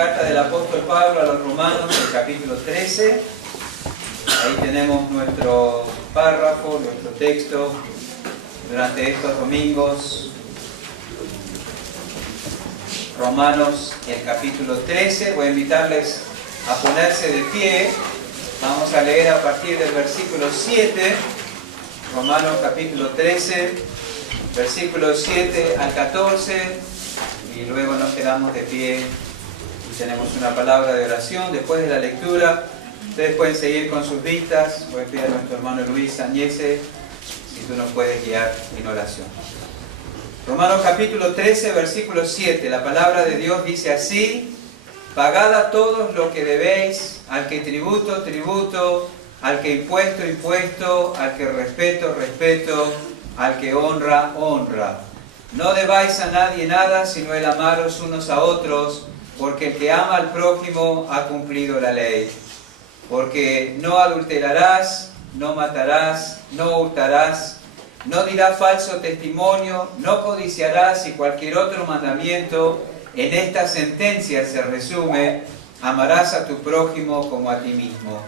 carta del apóstol Pablo a los romanos, el capítulo 13. Ahí tenemos nuestro párrafo, nuestro texto durante estos domingos. Romanos, el capítulo 13. Voy a invitarles a ponerse de pie. Vamos a leer a partir del versículo 7. Romanos capítulo 13, versículos 7 al 14. Y luego nos quedamos de pie y tenemos una palabra de oración después de la lectura. Ustedes pueden seguir con sus vistas. Voy a pedir a nuestro hermano Luis Añese si tú nos puedes guiar en oración. Romanos capítulo 13, versículo 7. La palabra de Dios dice así: pagad a todos lo que debéis, al que tributo, tributo, al que impuesto, impuesto, al que respeto, respeto, al que honra, honra. No debáis a nadie nada, sino el amaros unos a otros, porque el que ama al prójimo ha cumplido la ley. Porque no adulterarás, no matarás, no hurtarás, no dirás falso testimonio, no codiciarás, y cualquier otro mandamiento. En esta sentencia se resume: amarás a tu prójimo como a ti mismo.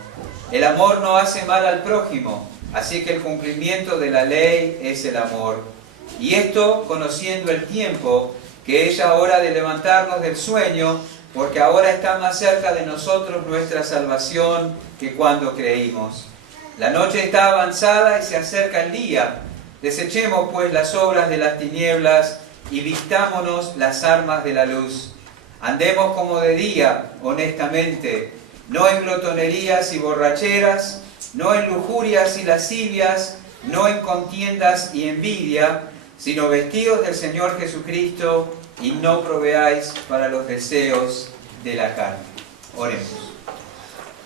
El amor no hace mal al prójimo, así que el cumplimiento de la ley es el amor. Y esto conociendo el tiempo, que es ya hora de levantarnos del sueño, porque ahora está más cerca de nosotros nuestra salvación que cuando creímos. La noche está avanzada y se acerca el día. Desechemos pues las obras de las tinieblas y vistámonos las armas de la luz. Andemos como de día, honestamente, no en glotonerías y borracheras, no en lujurias y lascivias, no en contiendas y envidia, sino vestidos del Señor Jesucristo, y no proveáis para los deseos de la carne. Oremos.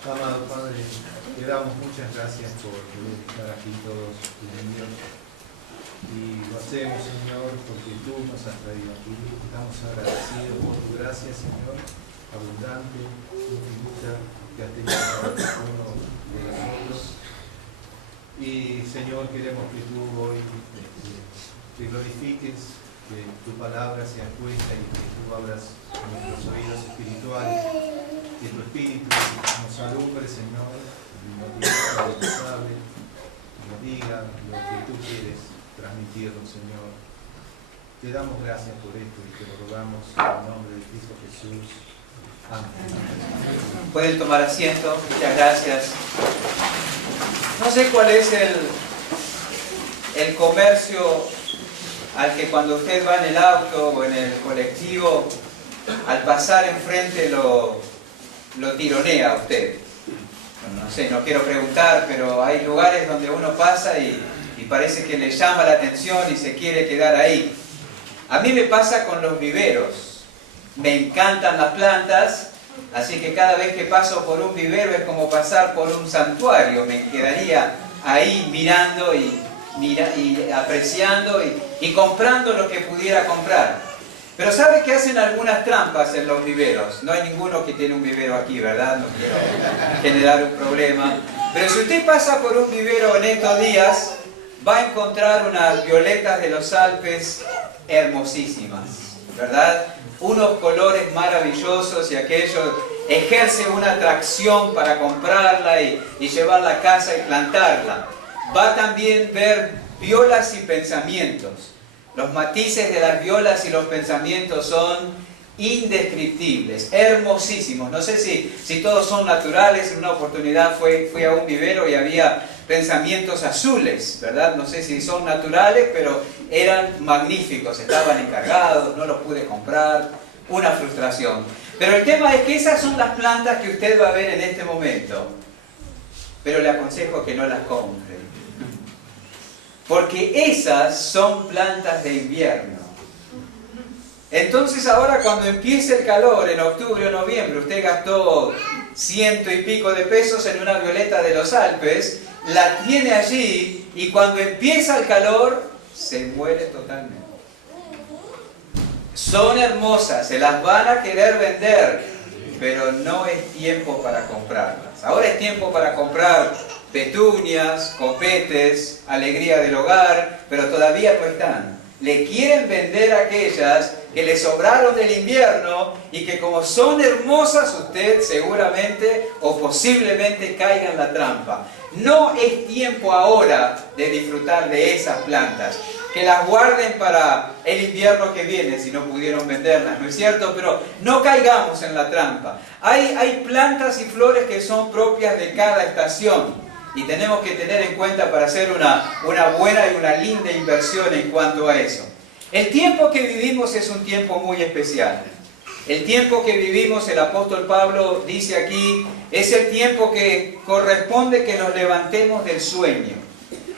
Amado Padre, te damos muchas gracias por estar aquí todos unidos. Y lo hacemos, Señor, porque tú nos has traído aquí. Estamos agradecidos por tu gracia, Señor, abundante, infinita, que has tenido para cada uno de nosotros. Y, Señor, queremos que tú hoy te glorifiques, que tu palabra sea expuesta y que tú abras nuestros oídos espirituales, que tu espíritu nos alumbre, Señor, y nos diga lo que sabe, nos diga lo que tú quieres transmitirnos, Señor. Te damos gracias por esto y te lo rogamos en el nombre de Cristo Jesús. Amén. Pueden tomar asiento. Muchas gracias. No sé cuál es el comercio al que cuando usted va en el auto o en el colectivo, al pasar enfrente lo tironea a usted. Bueno, no sé, no quiero preguntar, pero hay lugares donde uno pasa y parece que le llama la atención y se quiere quedar ahí. A mí me pasa con los viveros. Me encantan las plantas, así que cada vez que paso por un vivero es como pasar por un santuario. Me quedaría ahí mirando y apreciando y comprando lo que pudiera comprar. Pero ¿sabe que hacen algunas trampas en los viveros? No hay ninguno que tiene un vivero aquí, ¿verdad? No quiero generar un problema. Pero si usted pasa por un vivero en estos días, va a encontrar unas violetas de los Alpes hermosísimas, ¿verdad? Unos colores maravillosos, y aquello ejerce una atracción para comprarla y llevarla a casa y plantarla. Va a también ver violas y pensamientos. Los matices de las violas y los pensamientos son indescriptibles, hermosísimos. No sé si todos son naturales. En una oportunidad fui a un vivero y había pensamientos azules, ¿verdad? No sé si son naturales, pero eran magníficos, estaban encargados, no los pude comprar, una frustración. Pero el tema es que esas son las plantas que usted va a ver en este momento, pero le aconsejo que no las compre, porque esas son plantas de invierno. Entonces ahora cuando empiece el calor, en octubre o noviembre, usted gastó 100 y pico de pesos en una violeta de los Alpes, la tiene allí y cuando empieza el calor se muere totalmente. Son hermosas, se las van a querer vender, pero no es tiempo para comprarlas. Ahora es tiempo para comprar petunias, copetes, alegría del hogar, pero todavía no están. le quieren vender aquellas que le sobraron del invierno y que como son hermosas, usted seguramente o posiblemente caiga en la trampa. No es tiempo ahora de disfrutar de esas plantas. Que las guarden para el invierno que viene, si no pudieron venderlas, ¿no es cierto? Pero no caigamos en la trampa. Hay plantas y flores que son propias de cada estación y tenemos que tener en cuenta para hacer una buena y una linda inversión en cuanto a eso. El tiempo que vivimos es un tiempo muy especial. El tiempo que vivimos, el apóstol Pablo dice aquí, es el tiempo que corresponde que nos levantemos del sueño.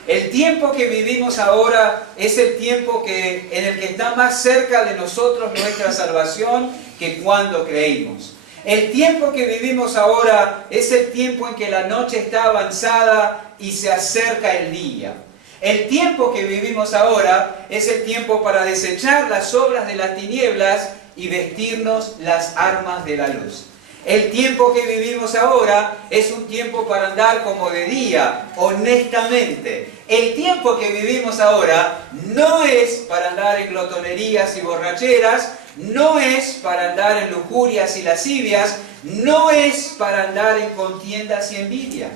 El tiempo que vivimos ahora es el tiempo en el que está más cerca de nosotros nuestra salvación que cuando creímos. El tiempo que vivimos ahora es el tiempo en que la noche está avanzada y se acerca el día. El tiempo que vivimos ahora es el tiempo para desechar las obras de las tinieblas y vestirnos las armas de la luz. El tiempo que vivimos ahora es un tiempo para andar como de día, honestamente. El tiempo que vivimos ahora no es para andar en glotonerías y borracheras, no es para andar en lujurias y lascivias, no es para andar en contiendas y envidia.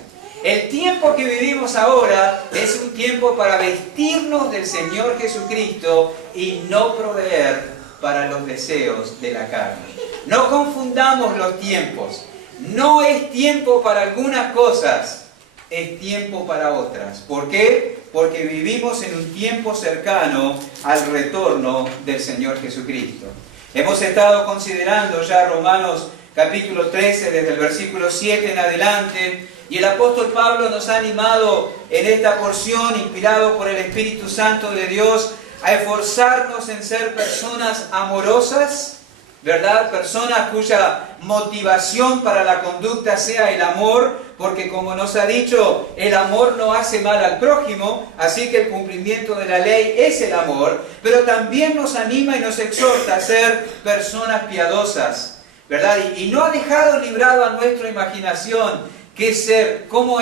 El tiempo que vivimos ahora es un tiempo para vestirnos del Señor Jesucristo y no proveer para los deseos de la carne. No confundamos los tiempos. No es tiempo para algunas cosas, es tiempo para otras. ¿Por qué? Porque vivimos en un tiempo cercano al retorno del Señor Jesucristo. Hemos estado considerando ya Romanos capítulo 13, desde el versículo 7 en adelante, y el apóstol Pablo nos ha animado en esta porción, inspirado por el Espíritu Santo de Dios, a esforzarnos en ser personas amorosas, ¿verdad? Personas cuya motivación para la conducta sea el amor, porque como nos ha dicho, el amor no hace mal al prójimo, así que el cumplimiento de la ley es el amor, pero también nos anima y nos exhorta a ser personas piadosas, ¿verdad? Y no ha dejado librado a nuestra imaginación qué ser, cómo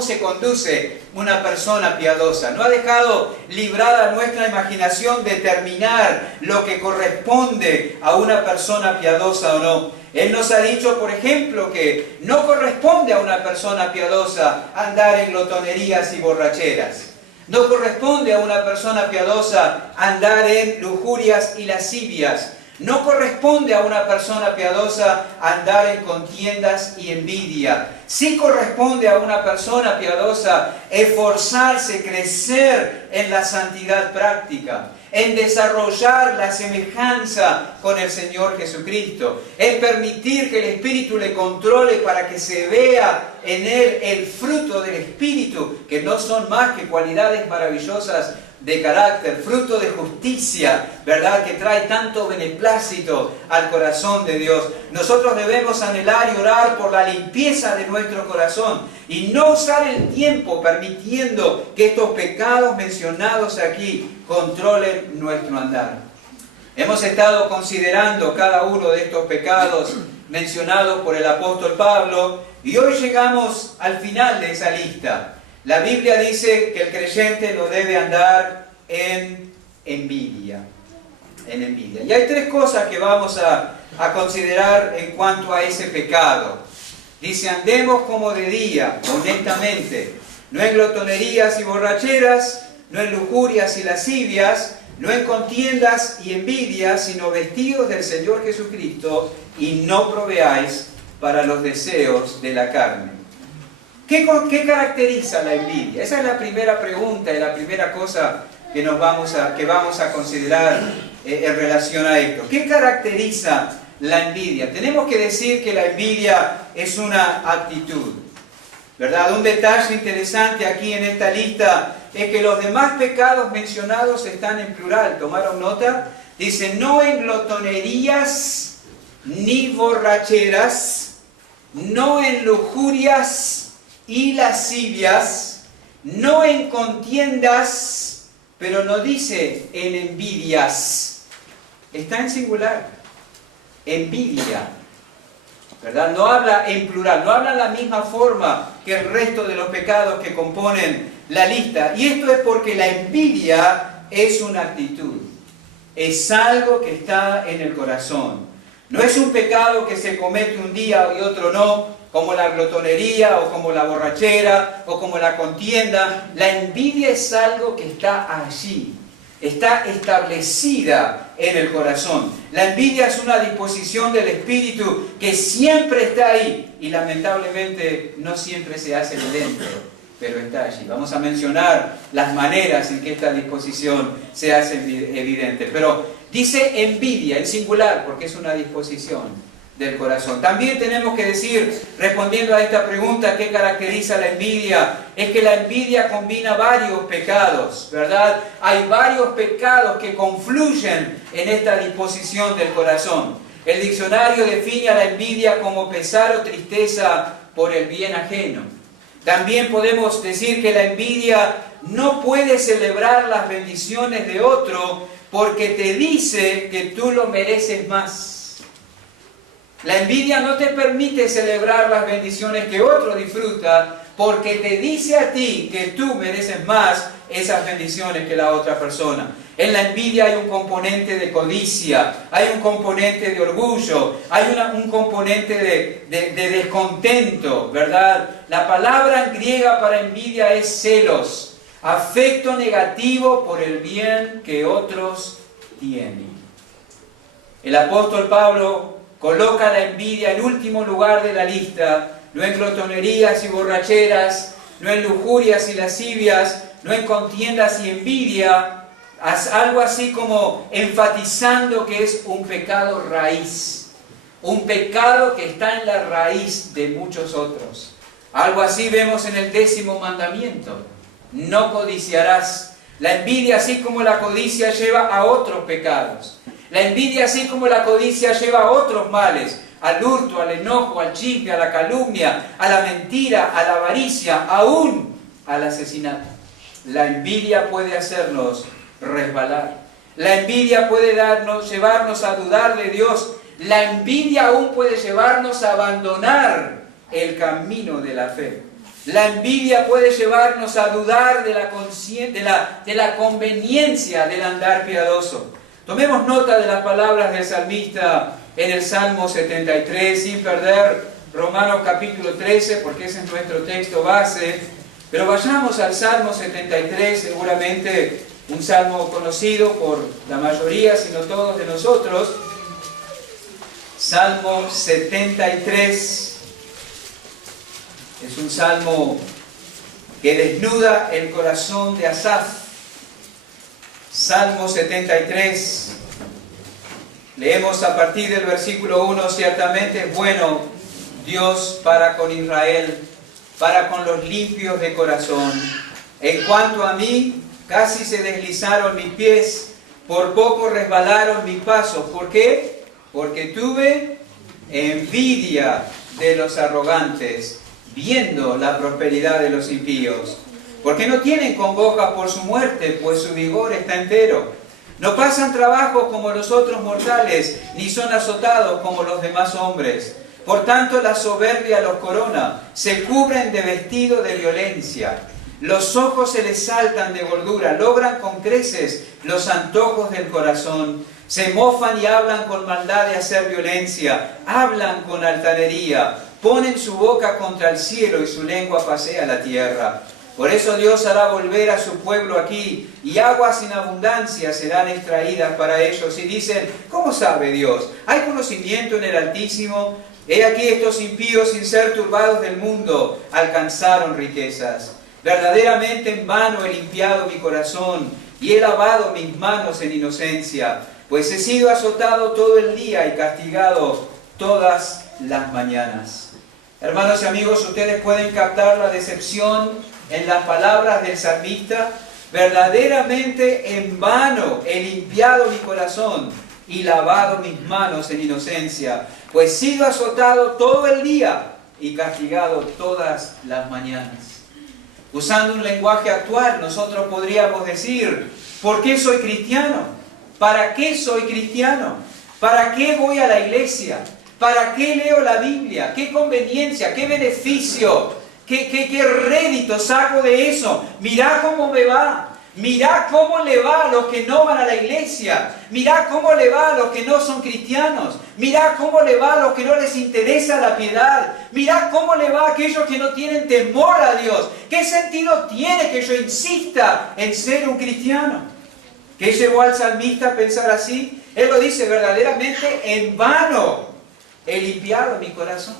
se conduce una persona piadosa. No ha dejado librada nuestra imaginación determinar lo que corresponde a una persona piadosa o no. Él nos ha dicho, por ejemplo, que no corresponde a una persona piadosa andar en glotonerías y borracheras. No corresponde a una persona piadosa andar en lujurias y lascivias. No corresponde a una persona piadosa andar en contiendas y envidia. Sí corresponde a una persona piadosa esforzarse, crecer en la santidad práctica, en desarrollar la semejanza con el Señor Jesucristo, en permitir que el Espíritu le controle para que se vea en él el fruto del Espíritu, que no son más que cualidades maravillosas de carácter, fruto de justicia, ¿verdad? Que trae tanto beneplácito al corazón de Dios. Nosotros debemos anhelar y orar por la limpieza de nuestro corazón y no usar el tiempo permitiendo que estos pecados mencionados aquí controlen nuestro andar. Hemos estado considerando cada uno de estos pecados mencionados por el apóstol Pablo y hoy llegamos al final de esa lista. La Biblia dice que el creyente no debe andar en envidia. Y hay tres cosas que vamos a considerar en cuanto a ese pecado. Dice, andemos como de día, honestamente, no en glotonerías y borracheras, no en lujurias y lascivias, no en contiendas y envidias, sino vestidos del Señor Jesucristo y no proveáis para los deseos de la carne. ¿Qué caracteriza la envidia? Esa es la primera pregunta y la primera cosa que vamos a considerar en relación a esto. ¿Qué caracteriza la envidia? Tenemos que decir que la envidia es una actitud, ¿verdad? Un detalle interesante aquí en esta lista es que los demás pecados mencionados están en plural. ¿Tomaron nota? Dice, no en glotonerías ni borracheras, no en lujurias y lascivias, no en contiendas, pero no dice en envidias. Está en singular. Envidia, ¿verdad? No habla en plural, no habla la misma forma que el resto de los pecados que componen la lista. Y esto es porque la envidia es una actitud. Es algo que está en el corazón. No es un pecado que se comete un día y otro no, como la glotonería o como la borrachera o como la contienda. La envidia es algo que está allí, está establecida en el corazón. La envidia es una disposición del espíritu que siempre está ahí y lamentablemente no siempre se hace evidente, pero está allí. Vamos a mencionar las maneras en que esta disposición se hace evidente. Pero dice envidia en singular porque es una disposición del corazón. También tenemos que decir, respondiendo a esta pregunta, ¿qué caracteriza la envidia? Es que la envidia combina varios pecados, ¿verdad? Hay varios pecados que confluyen en esta disposición del corazón. El diccionario define a la envidia como pesar o tristeza por el bien ajeno. También podemos decir que la envidia no puede celebrar las bendiciones de otro porque te dice que tú lo mereces más. La envidia no te permite celebrar las bendiciones que otro disfruta porque te dice a ti que tú mereces más esas bendiciones que la otra persona. En la envidia hay un componente de codicia, hay un componente de orgullo, hay un componente de descontento, ¿verdad? La palabra en griega para envidia es celos, afecto negativo por el bien que otros tienen. El apóstol Pablo coloca la envidia en último lugar de la lista, no en glotonerías y borracheras, no en lujurias y lascivias, no en contiendas y envidia, algo así como enfatizando que es un pecado raíz, un pecado que está en la raíz de muchos otros. Algo así vemos en el 10º mandamiento, no codiciarás. La envidia, así como la codicia, lleva a otros pecados. La envidia, así como la codicia, lleva a otros males, al hurto, al enojo, al chisme, a la calumnia, a la mentira, a la avaricia, aún al asesinato. La envidia puede hacernos resbalar. La envidia puede llevarnos a dudar de Dios. La envidia aún puede llevarnos a abandonar el camino de la fe. La envidia puede llevarnos a dudar de la conveniencia del andar piadoso. Tomemos nota de las palabras del salmista en el Salmo 73, sin perder Romanos capítulo 13, porque ese es nuestro texto base. Pero vayamos al Salmo 73, seguramente un salmo conocido por la mayoría, si no todos de nosotros. Salmo 73 es un salmo que desnuda el corazón de Asaf. Salmo 73, leemos a partir del versículo 1, ciertamente es bueno Dios para con Israel, para con los limpios de corazón. En cuanto a mí, casi se deslizaron mis pies, por poco resbalaron mis pasos. ¿Por qué? Porque tuve envidia de los arrogantes, viendo la prosperidad de los impíos. Porque no tienen congoja por su muerte, pues su vigor está entero. No pasan trabajo como los otros mortales, ni son azotados como los demás hombres. Por tanto, la soberbia los corona, se cubren de vestido de violencia. Los ojos se les saltan de gordura, logran con creces los antojos del corazón. Se mofan y hablan con maldad de hacer violencia, hablan con altanería, ponen su boca contra el cielo y su lengua pasea la tierra. Por eso Dios hará volver a su pueblo aquí, y aguas sin abundancia serán extraídas para ellos. Y dicen, ¿cómo sabe Dios? ¿Hay conocimiento en el Altísimo? He aquí estos impíos, sin ser turbados del mundo, alcanzaron riquezas. Verdaderamente en vano he limpiado mi corazón, y he lavado mis manos en inocencia, pues he sido azotado todo el día y castigado todas las mañanas. Hermanos y amigos, ustedes pueden captar la decepción en las palabras del salmista. Verdaderamente en vano he limpiado mi corazón y lavado mis manos en inocencia, pues he sido azotado todo el día y castigado todas las mañanas. Usando un lenguaje actual, nosotros podríamos decir, ¿por qué soy cristiano? ¿Para qué soy cristiano? ¿Para qué voy a la iglesia? ¿Para qué leo la Biblia? ¿Qué conveniencia? ¿Qué beneficio? ¿Qué rédito saco de eso? Mirá cómo me va. Mirá cómo le va a los que no van a la iglesia. Mirá cómo le va a los que no son cristianos. Mirá cómo le va a los que no les interesa la piedad. Mirá cómo le va a aquellos que no tienen temor a Dios. ¿Qué sentido tiene que yo insista en ser un cristiano? ¿Qué llevó al salmista a pensar así? Él lo dice verdaderamente: en vano he limpiado mi corazón.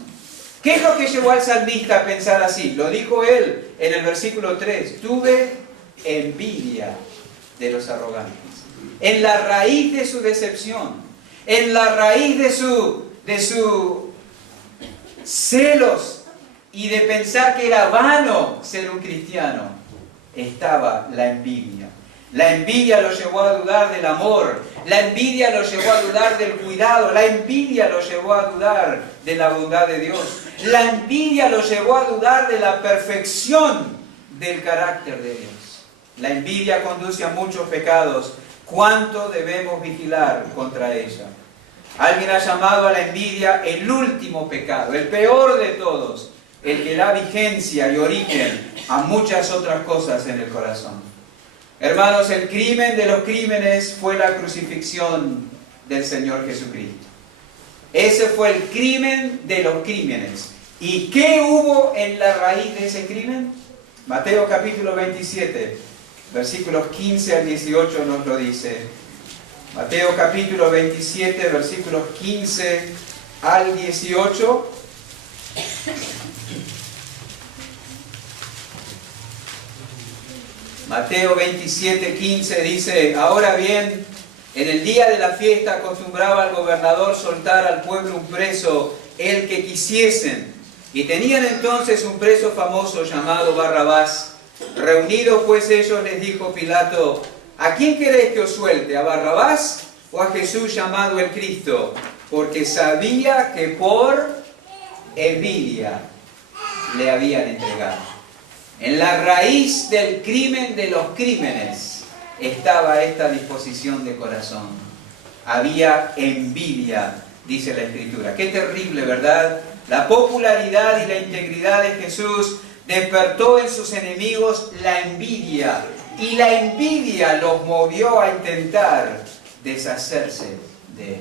¿Qué es lo que llevó al salmista a pensar así? Lo dijo él en el versículo 3. Tuve envidia de los arrogantes. En la raíz de su decepción, en la raíz de su celos y de pensar que era vano ser un cristiano, estaba la envidia. La envidia lo llevó a dudar del amor, la envidia lo llevó a dudar del cuidado, la envidia lo llevó a dudar de la bondad de Dios, la envidia lo llevó a dudar de la perfección del carácter de Dios. La envidia conduce a muchos pecados. ¿Cuánto debemos vigilar contra ella? Alguien ha llamado a la envidia el último pecado, el peor de todos, el que da vigencia y origen a muchas otras cosas en el corazón. Hermanos, el crimen de los crímenes fue la crucifixión del Señor Jesucristo. Ese fue el crimen de los crímenes. ¿Y qué hubo en la raíz de ese crimen? Mateo capítulo 27, versículos 15 al 18 nos lo dice. Mateo capítulo 27, versículos 15 al 18. Mateo 27, 15 dice: ahora bien, en el día de la fiesta acostumbraba el gobernador soltar al pueblo un preso, el que quisiesen. Y tenían entonces un preso famoso llamado Barrabás. Reunidos pues ellos, les dijo Pilato: ¿a quién queréis que os suelte? ¿A Barrabás o a Jesús llamado el Cristo? Porque sabía que por envidia le habían entregado. En la raíz del crimen de los crímenes estaba esta disposición de corazón. Había envidia, dice la Escritura. Qué terrible, ¿verdad? La popularidad y la integridad de Jesús despertó en sus enemigos la envidia. Y la envidia los movió a intentar deshacerse de él.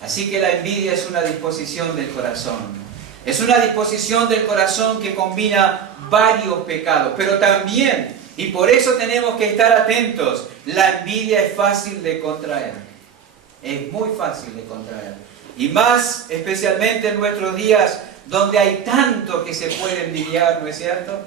Así que la envidia es una disposición del corazón. Es una disposición del corazón que combina varios pecados, pero también, y por eso tenemos que estar atentos, la envidia es fácil de contraer. Es muy fácil de contraer. Y más especialmente en nuestros días, donde hay tanto que se puede envidiar, ¿no es cierto?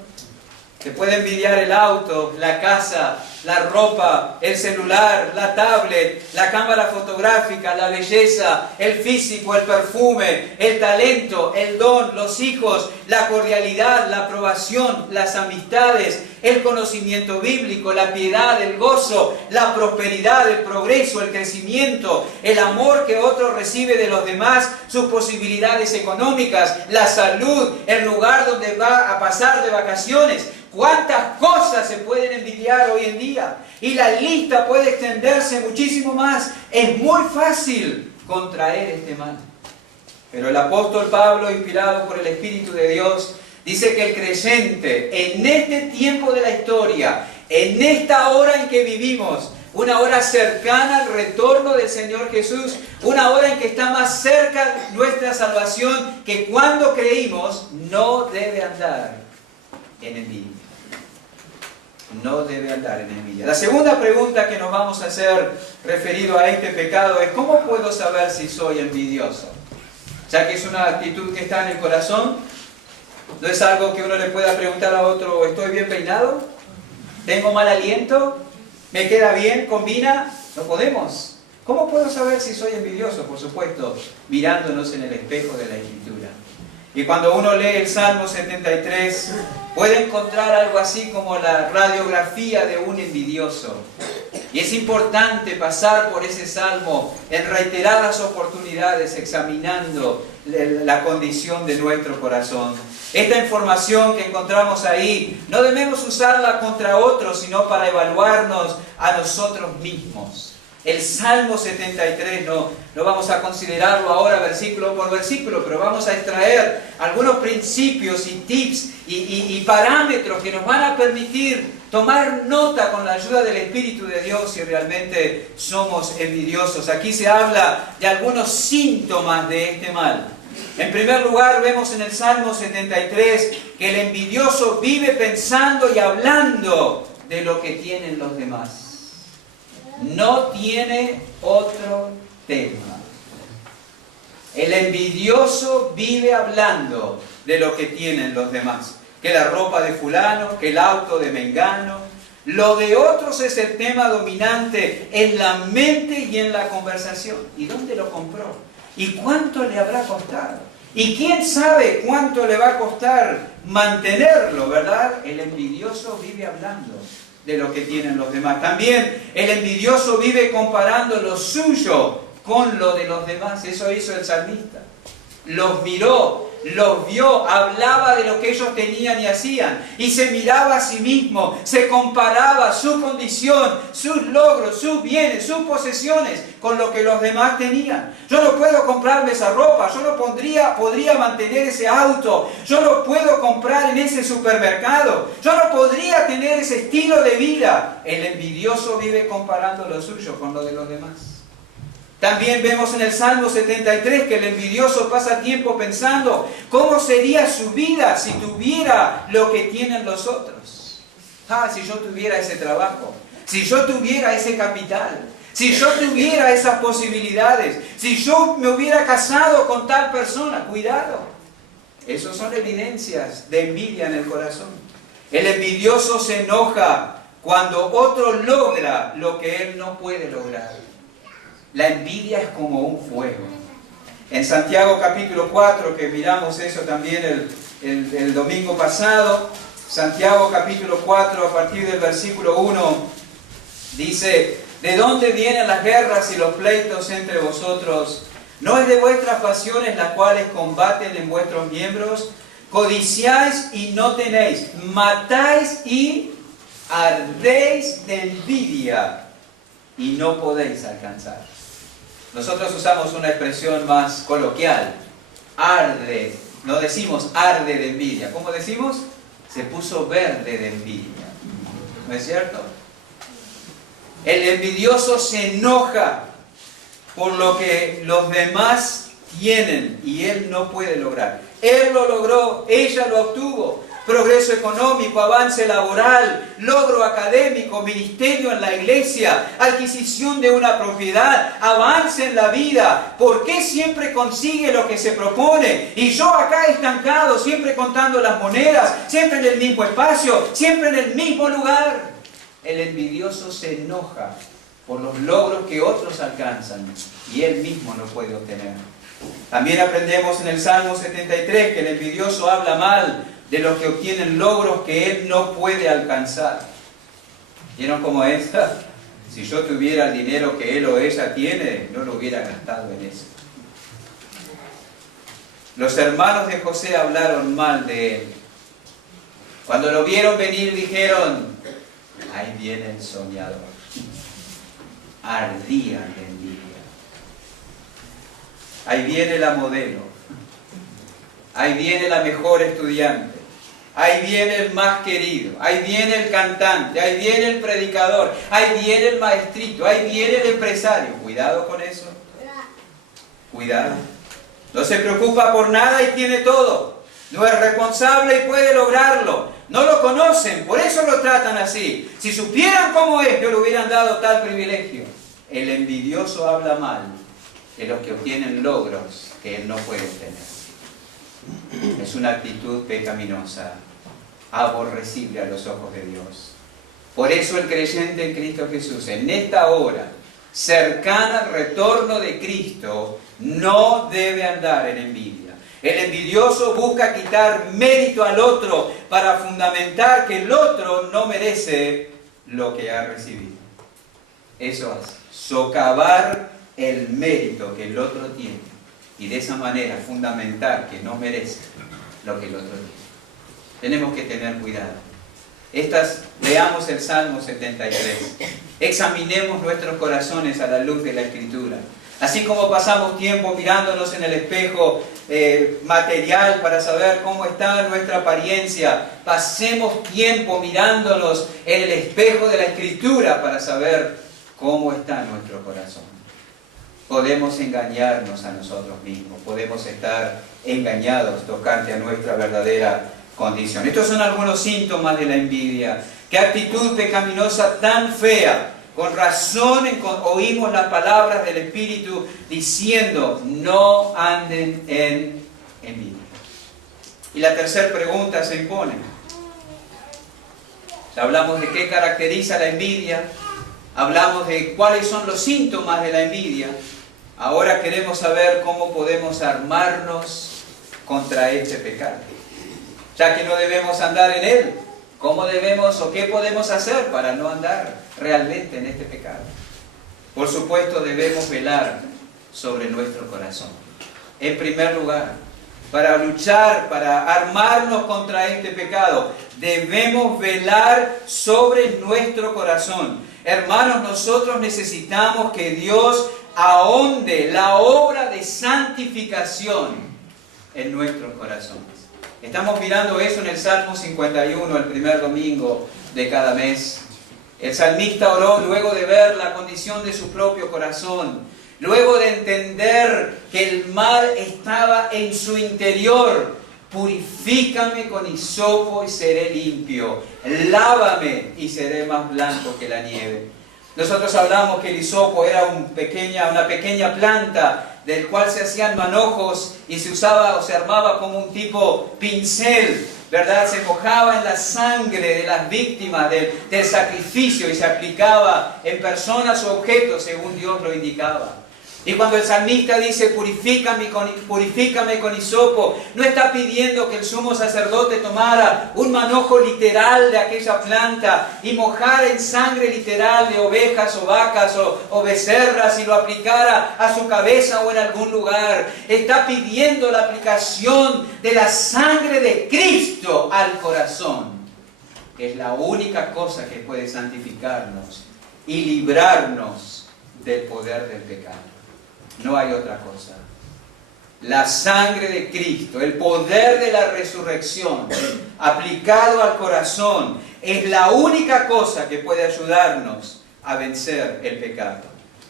Se puede envidiar el auto, la casa, la ropa, el celular, la tablet, la cámara fotográfica, la belleza, el físico, el perfume, el talento, el don, los hijos, la cordialidad, la aprobación, las amistades, el conocimiento bíblico, la piedad, el gozo, la prosperidad, el progreso, el crecimiento, el amor que otro recibe de los demás, sus posibilidades económicas, la salud, el lugar donde va a pasar de vacaciones. ¿Cuántas cosas se pueden envidiar hoy en día? Y la lista puede extenderse muchísimo más. Es muy fácil contraer este mal. Pero el apóstol Pablo, inspirado por el Espíritu de Dios, dice que el creyente en este tiempo de la historia, en esta hora en que vivimos, una hora cercana al retorno del Señor Jesús, una hora en que está más cerca nuestra salvación, que cuando creímos, no debe andar en envidia. No debe andar en envidia. La segunda pregunta que nos vamos a hacer referido a este pecado es: ¿cómo puedo saber si soy envidioso? Ya que es una actitud que está en el corazón, no es algo que uno le pueda preguntar a otro: ¿estoy bien peinado? ¿Tengo mal aliento? ¿Me queda bien? ¿Combina? No podemos. ¿Cómo puedo saber si soy envidioso? Por supuesto, mirándonos en el espejo de la Escritura. Y cuando uno lee el Salmo 73, puede encontrar algo así como la radiografía de un envidioso. Y es importante pasar por ese Salmo en reiteradas oportunidades, examinando la condición de nuestro corazón. Esta información que encontramos ahí, no debemos usarla contra otros, sino para evaluarnos a nosotros mismos. El Salmo 73 no vamos a considerarlo ahora versículo por versículo, pero vamos a extraer algunos principios y tips y parámetros que nos van a permitir tomar nota con la ayuda del Espíritu de Dios si realmente somos envidiosos. Aquí se habla de algunos síntomas de este mal. En primer lugar, vemos en el Salmo 73 que el envidioso vive pensando y hablando de lo que tienen los demás. No tiene otro tema. El envidioso vive hablando de lo que tienen los demás. Que la ropa de fulano, que el auto de mengano. Lo de otros es el tema dominante en la mente y en la conversación. ¿Y dónde lo compró? ¿Y cuánto le habrá costado? ¿Y quién sabe cuánto le va a costar mantenerlo, verdad? El envidioso vive hablando de lo que tienen los demás. También el envidioso vive comparando lo suyo con lo de los demás. Eso hizo el salmista. Los miró, los vio, hablaba de lo que ellos tenían y hacían, y se miraba a sí mismo, se comparaba su condición, sus logros, sus bienes, sus posesiones con lo que los demás tenían. Yo no puedo comprarme esa ropa, yo no podría mantener ese auto, yo no puedo comprar en ese supermercado, yo no podría tener ese estilo de vida. El envidioso vive comparando lo suyo con lo de los demás. También vemos en el Salmo 73 que el envidioso pasa tiempo pensando cómo sería su vida si tuviera lo que tienen los otros. Si yo tuviera ese trabajo, si yo tuviera ese capital, si yo tuviera esas posibilidades, si yo me hubiera casado con tal persona. Cuidado, esas son evidencias de envidia en el corazón. El envidioso se enoja cuando otro logra lo que él no puede lograr. La envidia es como un fuego. En Santiago capítulo 4, que miramos eso también el domingo pasado, Santiago capítulo 4, a partir del versículo 1, dice: ¿de dónde vienen las guerras y los pleitos entre vosotros? ¿No es de vuestras pasiones las cuales combaten en vuestros miembros? Codiciáis y no tenéis, matáis y ardéis de envidia y no podéis alcanzar. Nosotros usamos una expresión más coloquial: arde. No decimos arde de envidia. ¿Cómo decimos? Se puso verde de envidia. ¿No es cierto? El envidioso se enoja por lo que los demás tienen y él no puede lograr. Él lo logró, ella lo obtuvo. Progreso económico, avance laboral, logro académico, ministerio en la iglesia, adquisición de una propiedad, avance en la vida. ¿Por qué siempre consigue lo que se propone? Y yo acá estancado, siempre contando las monedas, siempre en el mismo espacio, siempre en el mismo lugar. El envidioso se enoja por los logros que otros alcanzan y él mismo no puede obtener. También aprendemos en el Salmo 73 que el envidioso habla mal de los que obtienen logros que él no puede alcanzar. ¿Vieron cómo es? Si yo tuviera el dinero que él o ella tiene, no lo hubiera gastado en eso. Los hermanos de José hablaron mal de él. Cuando lo vieron venir dijeron: ahí viene el soñador. Ardían de envidia. Ahí viene la modelo. Ahí viene la mejor estudiante. Ahí viene el más querido, ahí viene el cantante, ahí viene el predicador, ahí viene el maestrito, ahí viene el empresario. Cuidado con eso. Cuidado. No se preocupa por nada y tiene todo. No es responsable y puede lograrlo. No lo conocen, por eso lo tratan así. Si supieran cómo es, no le hubieran dado tal privilegio. El envidioso habla mal de los que obtienen logros que él no puede obtener. Es una actitud pecaminosa, aborrecible a los ojos de Dios. Por eso el creyente en Cristo Jesús, en esta hora cercana al retorno de Cristo, no debe andar en envidia. El envidioso busca quitar mérito al otro para fundamentar que el otro no merece lo que ha recibido. Eso hace, socavar el mérito que el otro tiene. Y de esa manera fundamentar que no merece lo que el otro tiene. Tenemos que tener cuidado. Leamos el Salmo 73. Examinemos nuestros corazones a la luz de la Escritura. Así como pasamos tiempo mirándonos en el espejo material para saber cómo está nuestra apariencia, pasemos tiempo mirándonos en el espejo de la Escritura para saber cómo está nuestro corazón. Podemos engañarnos a nosotros mismos, podemos estar engañados tocante a nuestra verdadera condición. Estos son algunos síntomas de la envidia. ¿Qué actitud pecaminosa tan fea? Con razón oímos las palabras del Espíritu diciendo, no anden en envidia. Y la tercera pregunta se impone. Ya hablamos de qué caracteriza la envidia, hablamos de cuáles son los síntomas de la envidia. Ahora queremos saber cómo podemos armarnos contra este pecado. Ya que no debemos andar en él, ¿cómo debemos o qué podemos hacer para no andar realmente en este pecado? Por supuesto, debemos velar sobre nuestro corazón. En primer lugar, para luchar, para armarnos contra este pecado, debemos velar sobre nuestro corazón. Hermanos, nosotros necesitamos que Dios ahonde la obra de santificación en nuestros corazones. Estamos mirando eso en el Salmo 51, el primer domingo de cada mes. El salmista oró luego de ver la condición de su propio corazón, luego de entender que el mal estaba en su interior. Purifícame con hisopo y seré limpio. Lávame y seré más blanco que la nieve. Nosotros hablamos que el hisopo era una pequeña planta del cual se hacían manojos y se usaba o se armaba como un tipo pincel, ¿verdad? Se mojaba en la sangre de las víctimas del sacrificio y se aplicaba en personas o objetos según Dios lo indicaba. Y cuando el salmista dice, purifícame con hisopo, no está pidiendo que el sumo sacerdote tomara un manojo literal de aquella planta y mojara en sangre literal de ovejas o vacas o becerras y lo aplicara a su cabeza o en algún lugar. Está pidiendo la aplicación de la sangre de Cristo al corazón, que es la única cosa que puede santificarnos y librarnos del poder del pecado. No hay otra cosa. La sangre de Cristo, el poder de la resurrección aplicado al corazón, es la única cosa que puede ayudarnos a vencer el pecado.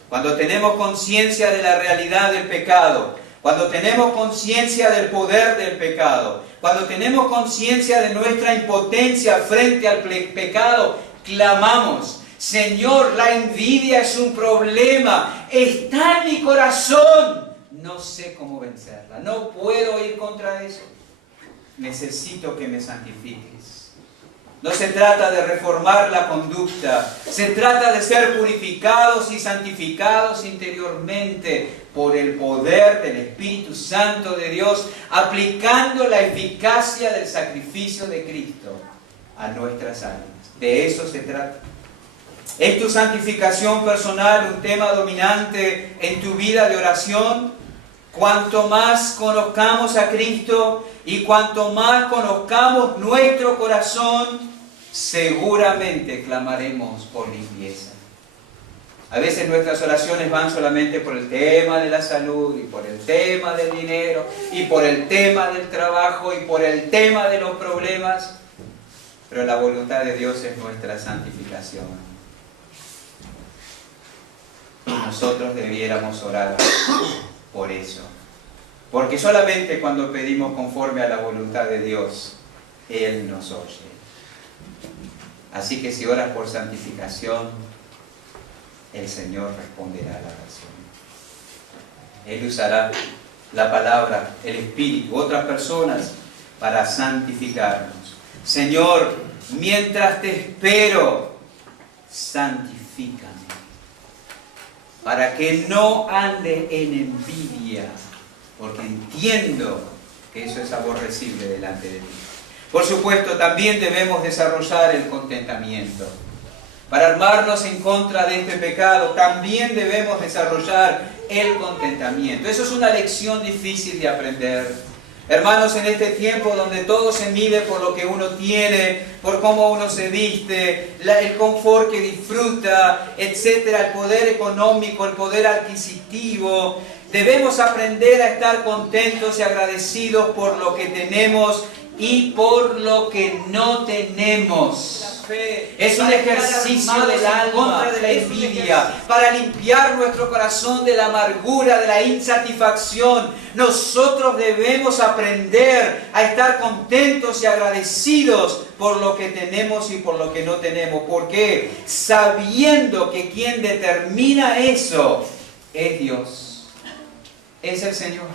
Cuando tenemos conciencia de la realidad del pecado, cuando tenemos conciencia del poder del pecado, cuando tenemos conciencia de nuestra impotencia frente al pecado, clamamos, Señor, la envidia es un problema, está en mi corazón, no sé cómo vencerla, no puedo ir contra eso, necesito que me santifiques. No se trata de reformar la conducta, se trata de ser purificados y santificados interiormente por el poder del Espíritu Santo de Dios, aplicando la eficacia del sacrificio de Cristo a nuestras almas. De eso se trata. ¿Es tu santificación personal un tema dominante en tu vida de oración? Cuanto más conozcamos a Cristo y cuanto más conozcamos nuestro corazón, seguramente clamaremos por limpieza. A veces nuestras oraciones van solamente por el tema de la salud y por el tema del dinero y por el tema del trabajo y por el tema de los problemas, pero la voluntad de Dios es nuestra santificación. Y nosotros debiéramos orar por eso. Porque solamente cuando pedimos conforme a la voluntad de Dios, Él nos oye. Así que si oras por santificación, el Señor responderá a la oración. Él usará la palabra, el Espíritu, otras personas para santificarnos. Señor, mientras te espero, santifícame, para que no ande en envidia, porque entiendo que eso es aborrecible delante de ti. Por supuesto, también debemos desarrollar el contentamiento. Para armarnos en contra de este pecado, también debemos desarrollar el contentamiento. Eso es una lección difícil de aprender. Hermanos, en este tiempo donde todo se mide por lo que uno tiene, por cómo uno se viste, el confort que disfruta, etcétera, el poder económico, el poder adquisitivo, debemos aprender a estar contentos y agradecidos por lo que tenemos y por lo que no tenemos. Es un ejercicio del alma contra de la envidia, para limpiar nuestro corazón de la amargura, de la insatisfacción. Nosotros debemos aprender a estar contentos y agradecidos por lo que tenemos y por lo que no tenemos. ¿Por qué? Sabiendo que quien determina eso es Dios, es el Señor.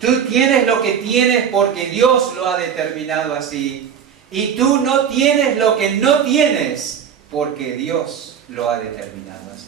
Tú tienes lo que tienes porque Dios lo ha determinado así. Y tú no tienes lo que no tienes porque Dios lo ha determinado así.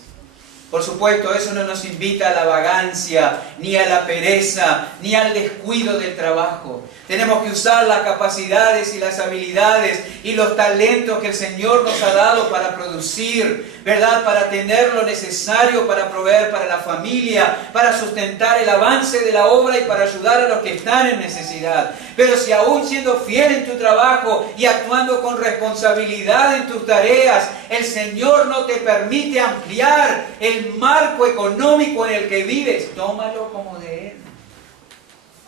Por supuesto, eso no nos invita a la vagancia, ni a la pereza, ni al descuido del trabajo. Tenemos que usar las capacidades y las habilidades y los talentos que el Señor nos ha dado para producir, ¿verdad? Para tener lo necesario para proveer para la familia, para sustentar el avance de la obra y para ayudar a los que están en necesidad. Pero si aún siendo fiel en tu trabajo y actuando con responsabilidad en tus tareas, el Señor no te permite ampliar el marco económico en el que vives, tómalo como de Él.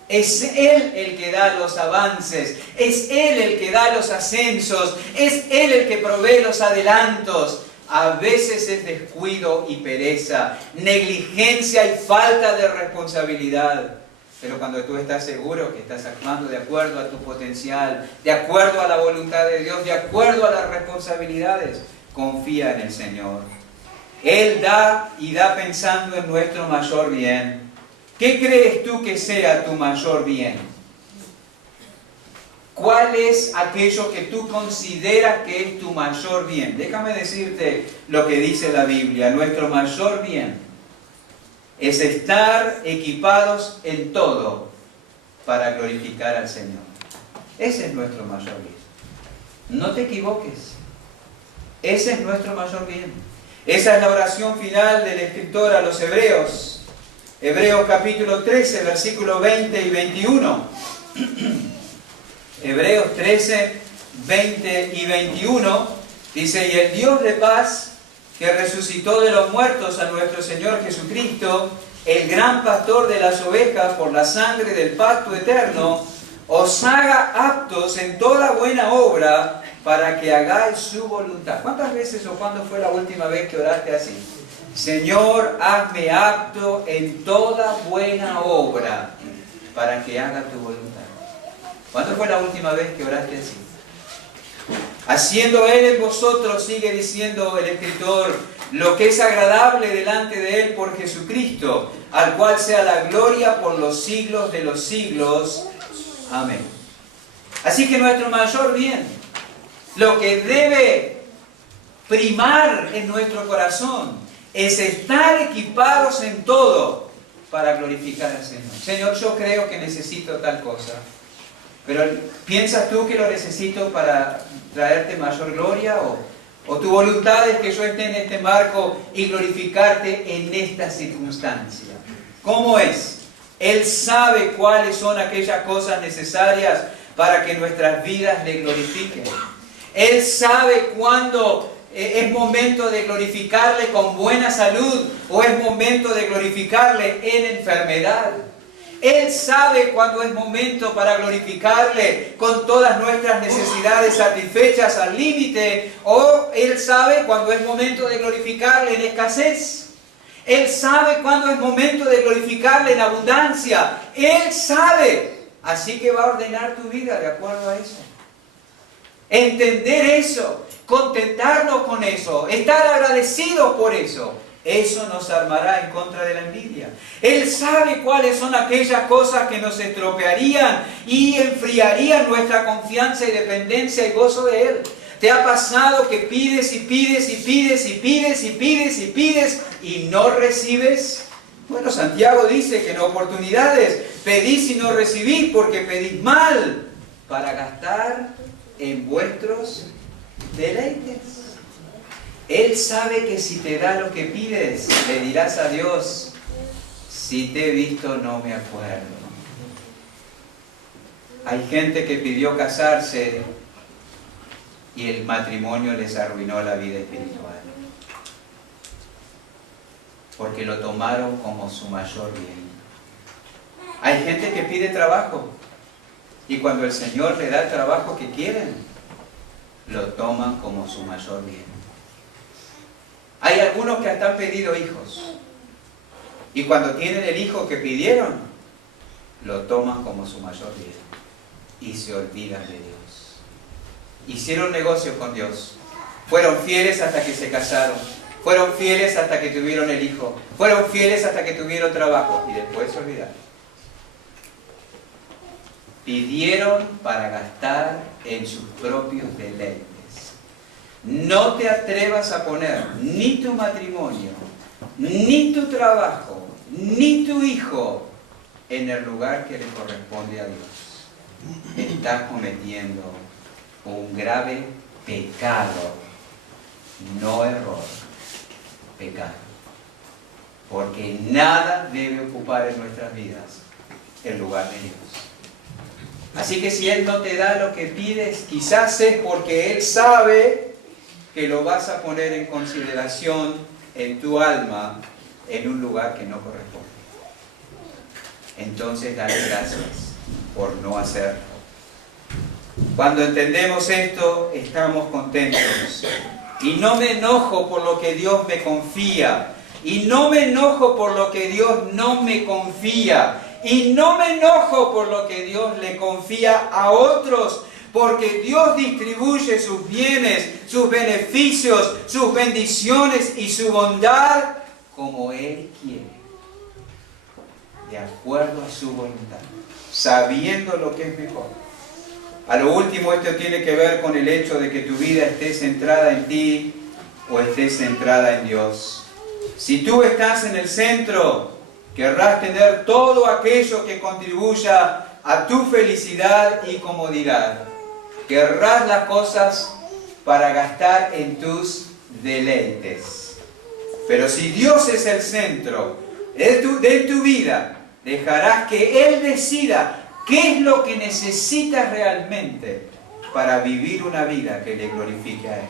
Es Él el que da los avances, es Él el que da los ascensos, es Él el que provee los adelantos. A veces es descuido y pereza, negligencia y falta de responsabilidad. Pero cuando tú estás seguro que estás actuando de acuerdo a tu potencial, de acuerdo a la voluntad de Dios, de acuerdo a las responsabilidades, confía en el Señor. Él da y da pensando en nuestro mayor bien. ¿Qué crees tú que sea tu mayor bien? ¿Cuál es aquello que tú consideras que es tu mayor bien? Déjame decirte lo que dice la Biblia. Nuestro mayor bien es estar equipados en todo para glorificar al Señor. Ese es nuestro mayor bien. No te equivoques. Ese es nuestro mayor bien. Esa es la oración final del escritor a los Hebreos. Hebreos capítulo 13, versículos 20 y 21. Hebreos 13, 20 y 21 dice: y el Dios de paz, que resucitó de los muertos a nuestro Señor Jesucristo, el gran pastor de las ovejas por la sangre del pacto eterno, os haga aptos en toda buena obra para que hagáis su voluntad. ¿Cuántas veces o cuándo fue la última vez que oraste así? Señor, hazme apto en toda buena obra para que haga tu voluntad. ¿Cuándo fue la última vez que oraste así? Haciendo Él en vosotros, sigue diciendo el escritor, lo que es agradable delante de Él por Jesucristo, al cual sea la gloria por los siglos de los siglos. Amén. Así que nuestro mayor bien, lo que debe primar en nuestro corazón, es estar equipados en todo para glorificar al Señor. Señor, yo creo que necesito tal cosa, pero ¿piensas tú que lo necesito para traerte mayor gloria? ¿O tu voluntad es que yo esté en este marco y glorificarte en esta circunstancia? ¿Cómo es? Él sabe cuáles son aquellas cosas necesarias para que nuestras vidas le glorifiquen. Él sabe cuándo es momento de glorificarle con buena salud o es momento de glorificarle en enfermedad. Él sabe cuándo es momento para glorificarle con todas nuestras necesidades satisfechas al límite, o Él sabe cuándo es momento de glorificarle en escasez. Él sabe cuándo es momento de glorificarle en abundancia. Él sabe. Así que va a ordenar tu vida de acuerdo a eso. Entender eso, contentarnos con eso, estar agradecidos por eso. Eso nos armará en contra de la envidia. Él sabe cuáles son aquellas cosas que nos estropearían y enfriarían nuestra confianza y dependencia y gozo de Él. ¿Te ha pasado que pides y pides y pides y pides y pides y pides y no recibes? Bueno, Santiago dice que en oportunidades pedís y no recibís porque pedís mal para gastar en vuestros deleites. Él sabe que si te da lo que pides, le dirás a Dios, si te he visto no me acuerdo. Hay gente que pidió casarse y el matrimonio les arruinó la vida espiritual. Porque lo tomaron como su mayor bien. Hay gente que pide trabajo y cuando el Señor le da el trabajo que quieren, lo toman como su mayor bien. Hay algunos que hasta han pedido hijos y cuando tienen el hijo que pidieron, lo toman como su mayor bien y se olvidan de Dios. Hicieron negocios con Dios, fueron fieles hasta que se casaron, fueron fieles hasta que tuvieron el hijo, fueron fieles hasta que tuvieron trabajo y después se olvidaron. Pidieron para gastar en sus propios deleites. No te atrevas a poner ni tu matrimonio, ni tu trabajo, ni tu hijo en el lugar que le corresponde a Dios. Estás cometiendo un grave pecado, no error, pecado. Porque nada debe ocupar en nuestras vidas el lugar de Dios. Así que si Él no te da lo que pides, quizás es porque Él sabe que lo vas a poner en consideración en tu alma en un lugar que no corresponde. Entonces dale gracias por no hacerlo. Cuando entendemos esto, estamos contentos. Y no me enojo por lo que Dios me confía. Y no me enojo por lo que Dios no me confía. Y no me enojo por lo que Dios le confía a otros, porque Dios distribuye sus bienes, sus beneficios, sus bendiciones y su bondad como Él quiere, de acuerdo a su voluntad, sabiendo lo que es mejor. A lo último, esto tiene que ver con el hecho de que tu vida esté centrada en ti o esté centrada en Dios. Si tú estás en el centro, querrás tener todo aquello que contribuya a tu felicidad y comodidad. Querrás las cosas para gastar en tus deleites. Pero si Dios es el centro de tu vida, dejarás que Él decida qué es lo que necesitas realmente para vivir una vida que le glorifique a Él.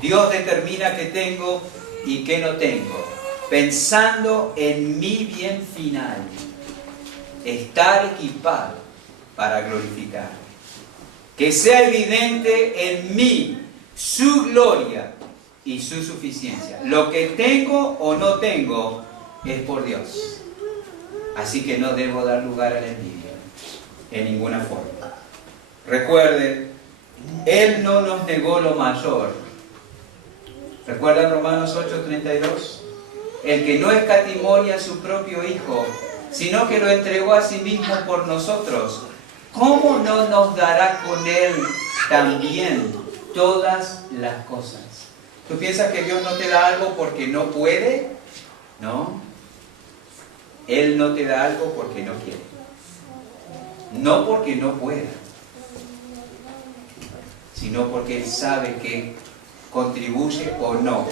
Dios determina qué tengo y qué no tengo, pensando en mi bien final, estar equipado para glorificarle. Que sea evidente en mí su gloria y su suficiencia. Lo que tengo o no tengo es por Dios. Así que no debo dar lugar a la envidia en ninguna forma. Recuerden, Él no nos negó lo mayor. ¿Recuerdan Romanos 8:32? El que no escatimonia a su propio Hijo, sino que lo entregó a sí mismo por nosotros, ¿cómo no nos dará con Él también todas las cosas? ¿Tú piensas que Dios no te da algo porque no puede? No. Él no te da algo porque no quiere. No porque no pueda, sino porque Él sabe que contribuye o no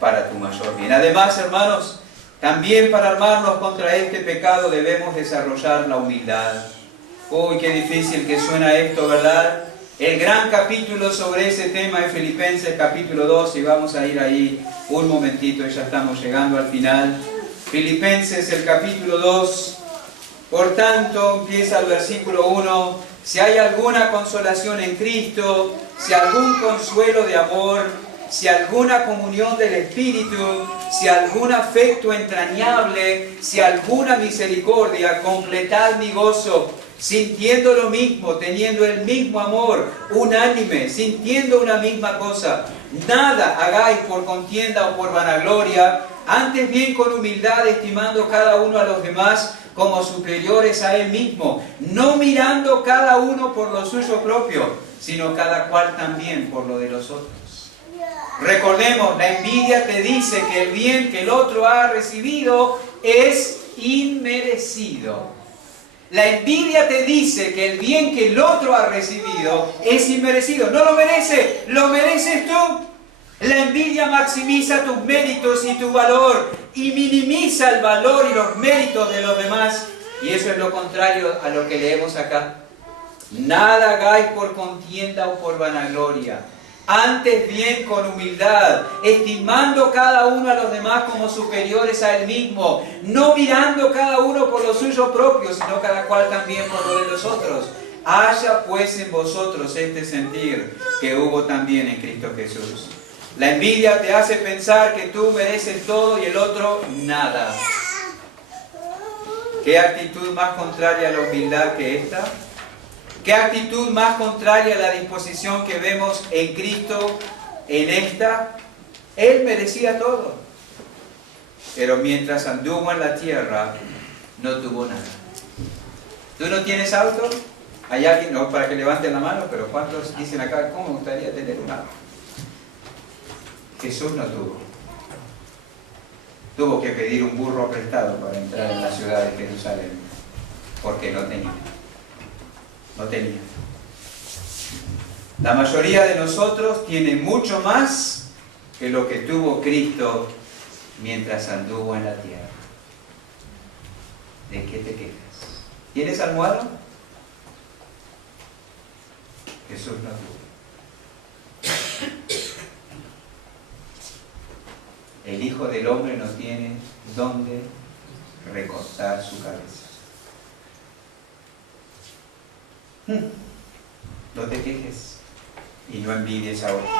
para tu mayor bien. Además, hermanos, también para armarnos contra este pecado debemos desarrollar la humildad. Uy, qué difícil que suena esto, ¿verdad? El gran capítulo sobre ese tema es Filipenses capítulo 2 y vamos a ir ahí un momentito y ya estamos llegando al final. Filipenses el capítulo 2, por tanto, empieza el versículo 1, si hay alguna consolación en Cristo, si algún consuelo de amor, si alguna comunión del Espíritu, si algún afecto entrañable, si alguna misericordia, completad mi gozo, sintiendo lo mismo, teniendo el mismo amor, unánime, sintiendo una misma cosa. Nada hagáis por contienda o por vanagloria, antes bien con humildad, estimando cada uno a los demás como superiores a él mismo, no mirando cada uno por lo suyo propio, sino cada cual también por lo de los otros. Recordemos, la envidia te dice que el bien que el otro ha recibido es inmerecido. La envidia te dice que el bien que el otro ha recibido es inmerecido. No lo merece, lo mereces tú. La envidia maximiza tus méritos y tu valor y minimiza el valor y los méritos de los demás. Y eso es lo contrario a lo que leemos acá. Nada hagáis por contienda o por vanagloria. Antes bien con humildad, estimando cada uno a los demás como superiores a él mismo, no mirando cada uno por lo suyo propio, sino cada cual también por lo de los otros. Haya pues en vosotros este sentir que hubo también en Cristo Jesús. La envidia te hace pensar que tú mereces todo y el otro nada. ¿Qué actitud más contraria a la humildad que esta? ¿Qué actitud más contraria a la disposición que vemos en Cristo en esta? Él merecía todo. Pero mientras anduvo en la tierra, no tuvo nada. ¿Tú no tienes auto? Hay alguien, no para que levanten la mano, pero ¿cuántos dicen acá, cómo me gustaría tener un auto? Jesús no tuvo. Tuvo que pedir un burro prestado para entrar en la ciudad de Jerusalén, porque no tenía. No tenía. La mayoría de nosotros tiene mucho más que lo que tuvo Cristo mientras anduvo en la tierra. ¿De qué te quejas? ¿Tienes almohada? Jesús no tuvo. El Hijo del Hombre no tiene dónde recostar su cabeza. No te quejes y no envidies a otros.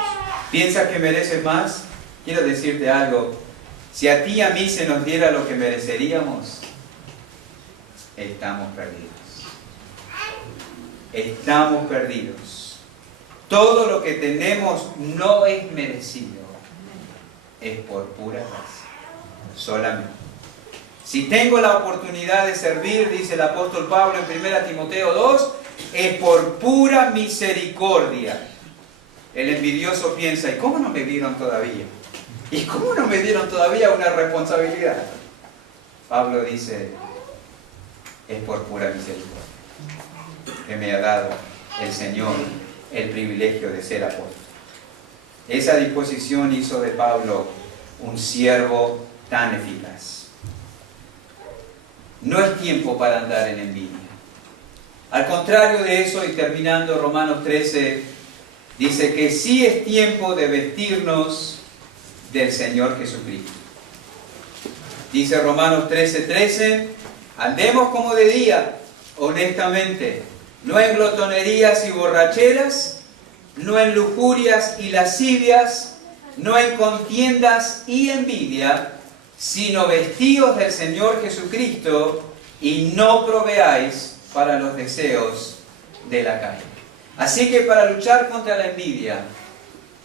¿Piensas que mereces más? Quiero decirte algo. Si a ti y a mí se nos diera lo que mereceríamos, estamos perdidos. Estamos perdidos. Todo lo que tenemos no es merecido. Es por pura gracia. Solamente. Si tengo la oportunidad de servir, dice el apóstol Pablo en 1 Timoteo 2, es por pura misericordia. El envidioso piensa, ¿y cómo no me dieron todavía? ¿Y cómo no me dieron todavía una responsabilidad? Pablo dice, es por pura misericordia que me ha dado el Señor el privilegio de ser apóstol. Esa disposición hizo de Pablo un siervo tan eficaz. No es tiempo para andar en envidia. Al contrario de eso, y terminando Romanos 13, dice que sí es tiempo de vestirnos del Señor Jesucristo. Dice Romanos 13:13, andemos como de día, honestamente, no en glotonerías y borracheras, no en lujurias y lascivias, no en contiendas y envidia, sino vestidos del Señor Jesucristo y no proveáis para los deseos de la carne. Así que para luchar contra la envidia,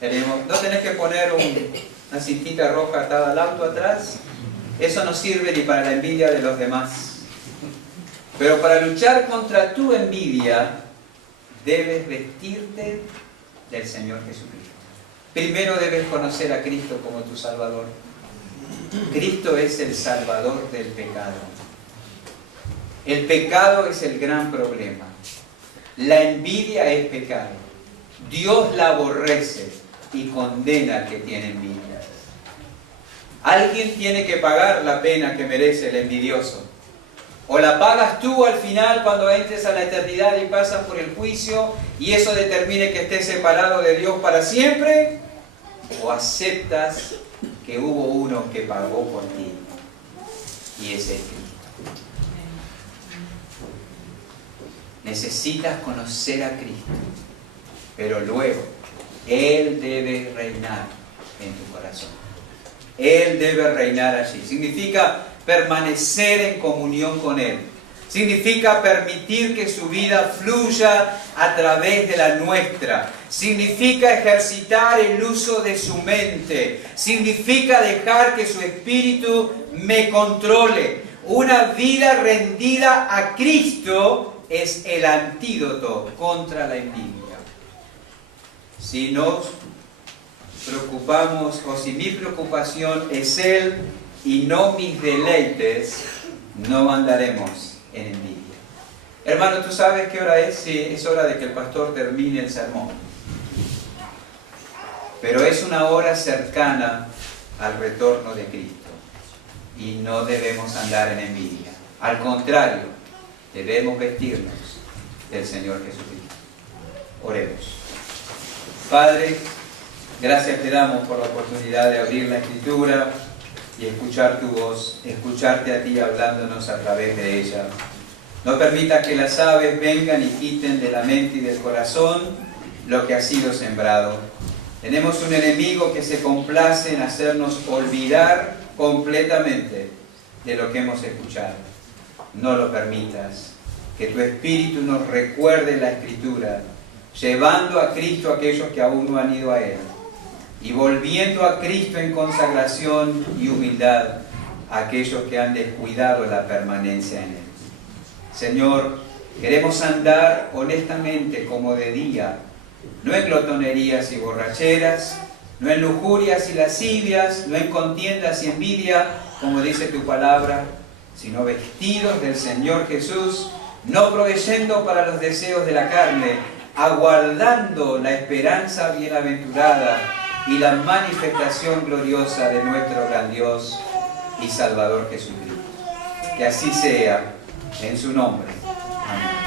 no tenés que poner una cintita roja atada al auto atrás. Eso no sirve ni para la envidia de los demás. Pero para luchar contra tu envidia, debes vestirte del Señor Jesucristo. Primero debes conocer a Cristo como tu Salvador. Cristo es el Salvador del pecado. El pecado es el gran problema. La envidia es pecado. Dios la aborrece y condena al que tiene envidia. Alguien tiene que pagar la pena que merece el envidioso. O la pagas tú al final cuando entres a la eternidad y pasas por el juicio y eso determine que estés separado de Dios para siempre, o aceptas que hubo uno que pagó por ti y ese es Cristo. Necesitas conocer a Cristo, pero luego Él debe reinar en tu corazón. Él debe reinar allí. Significa permanecer en comunión con Él. Significa permitir que su vida fluya a través de la nuestra. Significa ejercitar el uso de su mente. Significa dejar que su espíritu me controle. Una vida rendida a Cristo es el antídoto contra la envidia. Si nos preocupamos, o si mi preocupación es Él y no mis deleites, no andaremos en envidia. Hermano, ¿tú sabes qué hora es? Sí, es hora de que el pastor termine el sermón. Pero es una hora cercana al retorno de Cristo. Y no debemos andar en envidia. Al contrario, debemos vestirnos del Señor Jesucristo. Oremos. Padre, gracias te damos por la oportunidad de abrir la Escritura y escuchar tu voz, escucharte a ti hablándonos a través de ella. No permita que las aves vengan y quiten de la mente y del corazón lo que ha sido sembrado. Tenemos un enemigo que se complace en hacernos olvidar completamente de lo que hemos escuchado. No lo permitas. Que tu Espíritu nos recuerde la Escritura, llevando a Cristo a aquellos que aún no han ido a Él, y volviendo a Cristo en consagración y humildad a aquellos que han descuidado la permanencia en Él. Señor, queremos andar honestamente como de día, no en glotonerías y borracheras, no en lujurias y lascivias, no en contiendas y envidia, como dice tu palabra, sino vestidos del Señor Jesús, no proveyendo para los deseos de la carne, aguardando la esperanza bienaventurada y la manifestación gloriosa de nuestro gran Dios y Salvador Jesucristo. Que así sea, en su nombre. Amén.